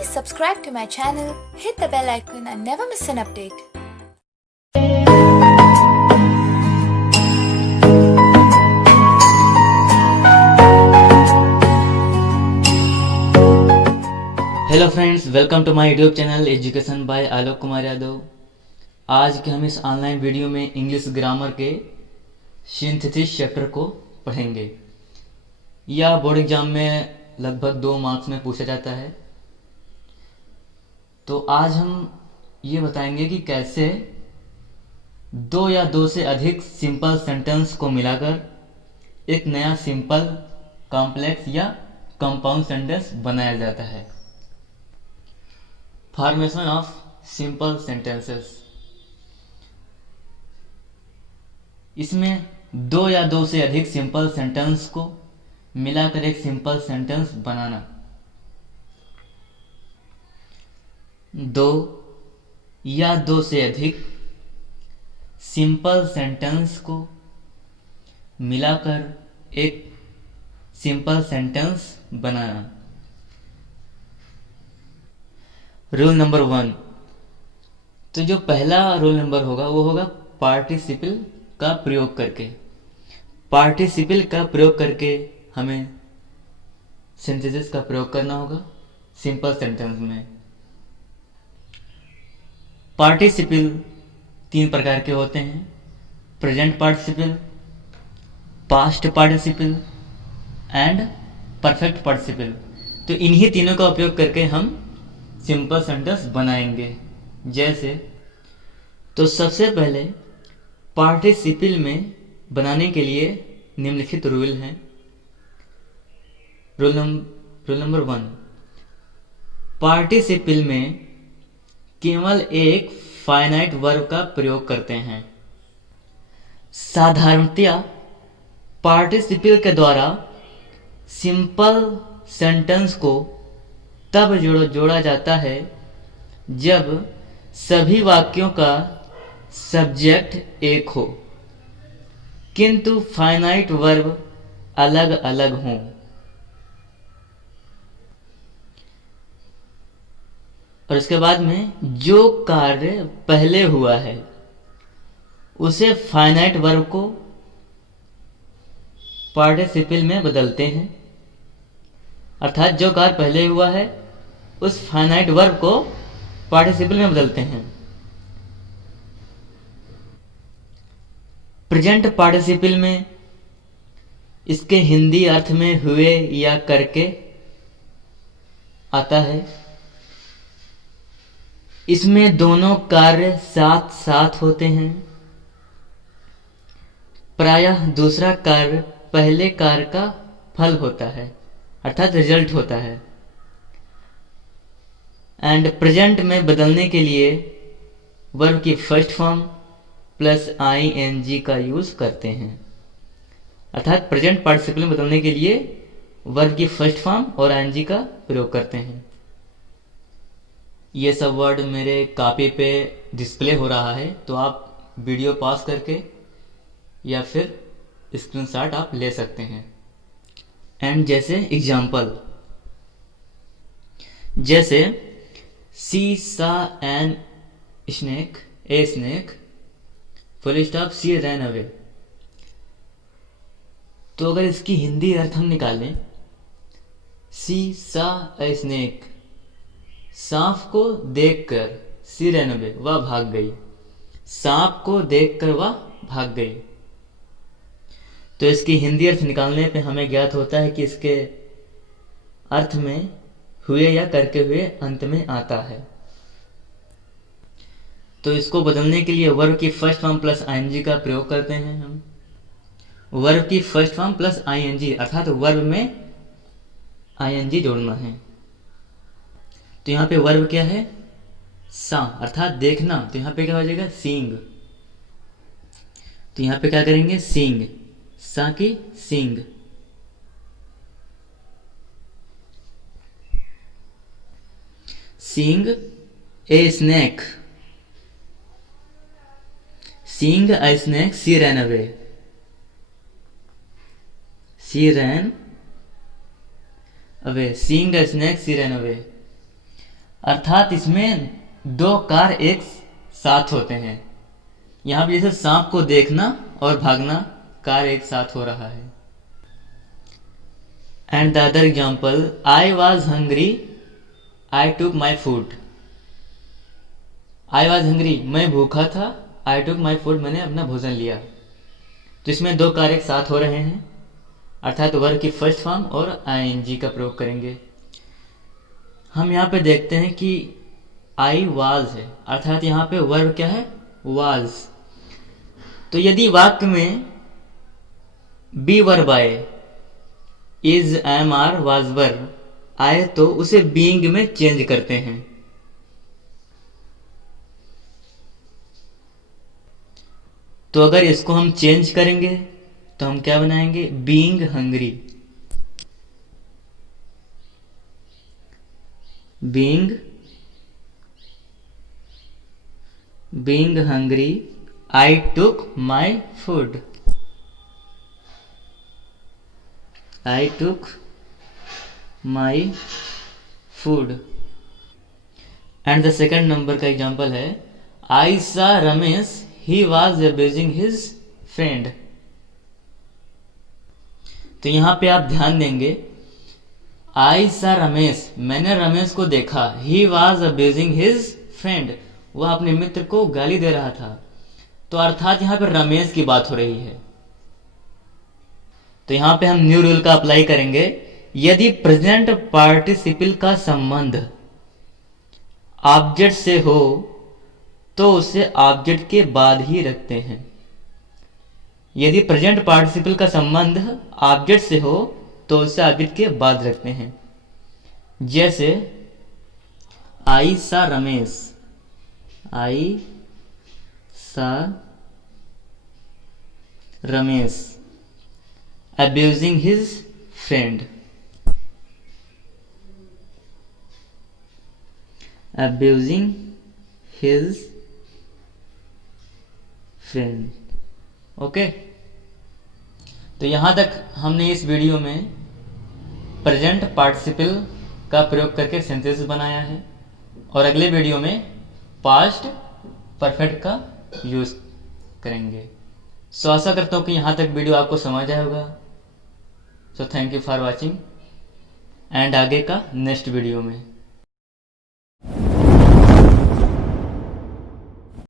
Please subscribe to my channel, hit the bell icon and never miss an update. Hello friends, welcome to my YouTube channel education by Alok Kumar Yadav. आज के हम इस online video में English grammar के synthesis chapter को पढ़ेंगे। यह board exam में लगभग 2 मार्क्स में पूछा जाता है। तो आज हम ये बताएंगे कि कैसे 2 या 2 से अधिक सिंपल सेंटेंस को मिलाकर एक नया सिंपल, कॉम्प्लेक्स या कंपाउंड सेंटेंस बनाया जाता है। Formation of simple sentences. इसमें 2 या 2 से अधिक सिंपल सेंटेंस को मिलाकर एक सिंपल सेंटेंस बनाना। 2 या 2 से अधिक सिंपल सेंटेंस को मिलाकर एक सिंपल सेंटेंस बनाना। Rule number 1। तो जो पहला रूल नंबर होगा वो होगा पार्टिसिपल का प्रयोग करके। पार्टिसिपल का प्रयोग करके हमें सिंथेसिस का प्रयोग करना होगा सिंपल सेंटेंस में। पार्टिसिपल 3 प्रकार के होते हैं: present participle, past participle and perfect participle. तो इन्हीं तीनों का उपयोग करके हम सिंपल सेंटेंस बनाएंगे। जैसे, तो सबसे पहले पार्टिसिपल में बनाने के लिए निम्नलिखित रूल हैं। Rule number 1। पार्टिसिपल में केवल एक फाइनाइट वर्ब का प्रयोग करते हैं। साधारणतया पार्टिसिपल के द्वारा सिंपल सेंटेंस को तब जोड़ा जाता है जब सभी वाक्यों का सब्जेक्ट एक हो किंतु फाइनाइट वर्ब अलग अलग हों। और इसके बाद में जो कार्य पहले हुआ है उसे फाइनाइट वर्ब को पार्टिसिपल में बदलते हैं। अर्थात जो कार्य पहले हुआ है उस फाइनाइट वर्ब को पार्टिसिपल में बदलते हैं। प्रेजेंट पार्टिसिपल में इसके हिंदी अर्थ में हुए या करके आता है। इसमें दोनों कार्य साथ साथ होते हैं। प्रायः दूसरा कार्य पहले कार्य का फल होता है, अर्थात रिजल्ट होता है। एंड प्रेजेंट में बदलने के लिए वर्ब की फर्स्ट फॉर्म प्लस ing का यूज करते हैं। अर्थात प्रेजेंट पार्टिसिपल में बदलने के लिए वर्ब की फर्स्ट फॉर्म और ing का प्रयोग करते हैं। ये सब वर्ड मेरे कॉपी पे डिस्प्ले हो रहा है, तो आप वीडियो पॉज करके या फिर स्क्रीनशॉट आप ले सकते हैं। एंड जैसे एग्जाम्पल, जैसे she saw an snake, a snake, full stop, she ran away. तो अगर इसकी हिंदी अर्थ हम निकालें, सी सा ए स्नेक, सांप को देखकर, सी रैन अवे, वह भाग गई। सांप को देखकर वह भाग गई। तो इसकी हिंदी अर्थ निकालने पे हमें ज्ञात होता है कि इसके अर्थ में हुए या करके हुए अंत में आता है। तो इसको बदलने के लिए वर्ब की फर्स्ट फॉर्म प्लस ing का प्रयोग करते हैं हम। वर्ब की फर्स्ट फॉर्म प्लस ing, अर्थात वर्ब में ing जोड़ना है। तो यहाँ पे वर्ब क्या है? सा, अर्थात देखना। तो यहाँ पे क्या हो जाएगा? सींग। तो यहाँ पे क्या करेंगे? सींग, सा की seeing. Seeing a snake, seeing a snake, she ran away, she ran away, seeing a snake, she ran away। अर्थात इसमें दो कार एक साथ होते हैं। यहाँ पे जैसे सांप को देखना और भागना, कार एक साथ हो रहा है। And the other example, I was hungry, I took my food. I was hungry, मैं भूखा था, आई टुक माई फूड, मैंने अपना भोजन लिया। तो इसमें दो कार्य एक साथ हो रहे हैं, अर्थात वर्ब की फर्स्ट फॉर्म और आईएनजी का प्रयोग करेंगे। हम यहाँ पे देखते हैं कि आई वाज है, अर्थात यहाँ पे वर्ब क्या है, वाज। तो यदि वाक्य में बी वर्ब आए, is, am, are, was verb आए, तो उसे बीइंग में चेंज करते हैं। तो अगर इसको हम चेंज करेंगे तो हम क्या बनाएंगे, being hungry. Being hungry, I took my food. I took my food. And the second number का एग्जांपल है, आई सा Ramesh, he was abusing his friend. तो यहां पे आप ध्यान देंगे, आई सा रमेश, मैंने रमेश को देखा, he was abusing his friend, वह अपने मित्र को गाली दे रहा था। तो अर्थात यहां पर रमेश की बात हो रही है। तो यहां पे हम न्यू रूल का अप्लाई करेंगे। यदि प्रेजेंट पार्टिसिपल का संबंध ऑब्जेक्ट से हो तो उसे ऑब्जेक्ट के बाद ही रखते हैं। यदि प्रेजेंट पार्टिसिपल का संबंध ऑब्जेक्ट से हो तो उसे ऑब्जेक्ट के बाद रखते हैं। जैसे आई सा रमेश, आई सा Ramesh abusing his friend, abusing his friend। Okay, तो यहां तक हमने इस वीडियो में प्रेजेंट पार्टिसिपल का प्रयोग करके सेंटेंस बनाया है, और अगले वीडियो में पास्ट परफेक्ट का यूज करेंगे। सो आशा करता हूं कि यहां तक वीडियो आपको समझ आया होगा। So thank you for watching, and आगे का नेक्स्ट वीडियो में